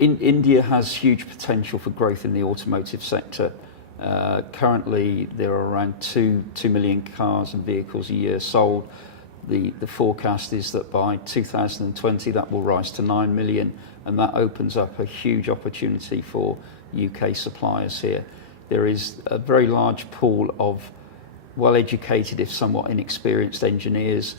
India has huge potential for growth in the automotive sector. Currently, there are around 2 million cars and vehicles a year sold. The forecast is that by 2020 that will rise to 9 million, and that opens up a huge opportunity for UK suppliers here. There is a very large pool of well-educated, if somewhat inexperienced engineers,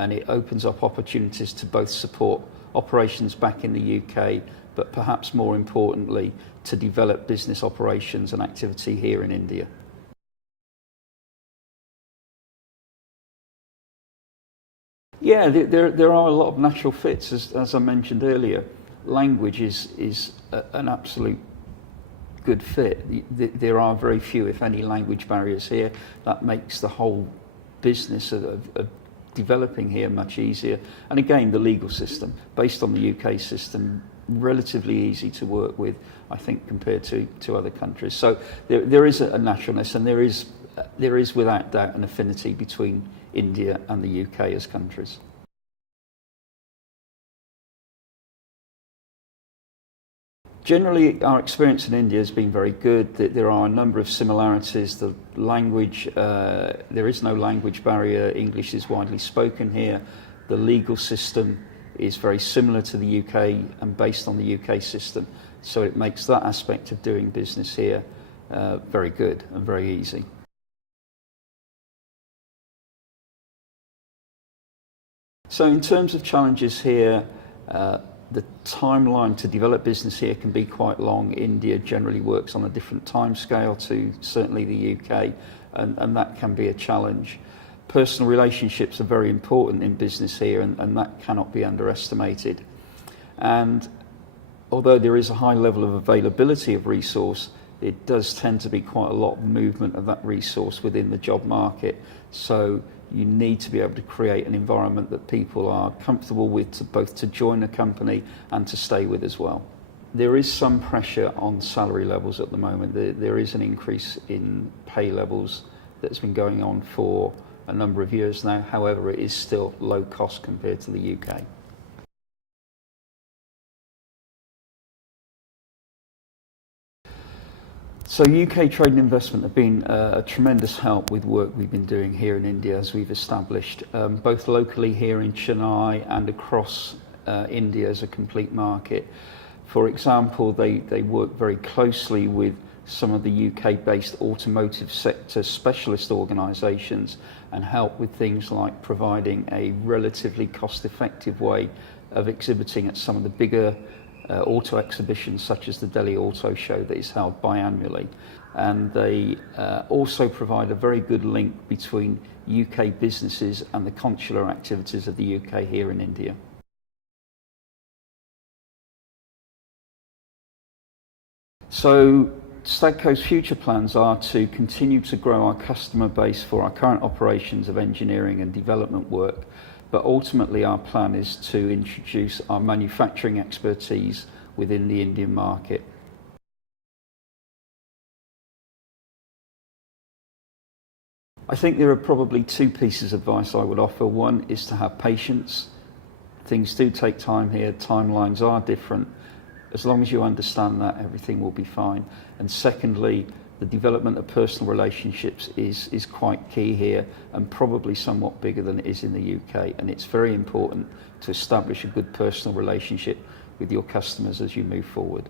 and it opens up opportunities to both support operations back in the UK, but perhaps more importantly, to develop business operations and activity here in India. Yeah, there are a lot of natural fits, as I mentioned earlier. Language is an absolute good fit. There are very few, if any, language barriers here. That makes the whole business of developing here much easier. And again, the legal system, based on the UK system, relatively easy to work with, I think, compared to other countries. So there is a naturalness, and there is without doubt an affinity between India and the UK as countries. Generally, our experience in India has been very good. There are a number of similarities. The language, there is no language barrier. English is widely spoken here. The legal system is very similar to the UK and based on the UK system. So it makes that aspect of doing business here very good and very easy. So in terms of challenges here, the timeline to develop business here can be quite long. India generally works on a different time scale to certainly the UK, and that can be a challenge. Personal relationships are very important in business here, and that cannot be underestimated. And although there is a high level of availability of resource, it does tend to be quite a lot of movement of that resource within the job market. So you need to be able to create an environment that people are comfortable with, both to join a company and to stay with as well. There is some pressure on salary levels at the moment. There is an increase in pay levels that's been going on for a number of years now. However, it is still low cost compared to the UK. So UK trade and investment have been a tremendous help with work we've been doing here in India as we've established, both locally here in Chennai and across India as a complete market. For example, they work very closely with some of the UK-based automotive sector specialist organisations and help with things like providing a relatively cost-effective way of exhibiting at some of the bigger auto exhibitions such as the Delhi Auto Show that is held biannually. And they also provide a very good link between UK businesses and the consular activities of the UK here in India. So Stadco's future plans are to continue to grow our customer base for our current operations of engineering and development work, but ultimately our plan is to introduce our manufacturing expertise within the Indian market. I think there are probably two pieces of advice I would offer. One is to have patience. Things do take time here, timelines are different. As long as you understand that, everything will be fine. And secondly, the development of personal relationships is quite key here and probably somewhat bigger than it is in the UK. And it's very important to establish a good personal relationship with your customers as you move forward.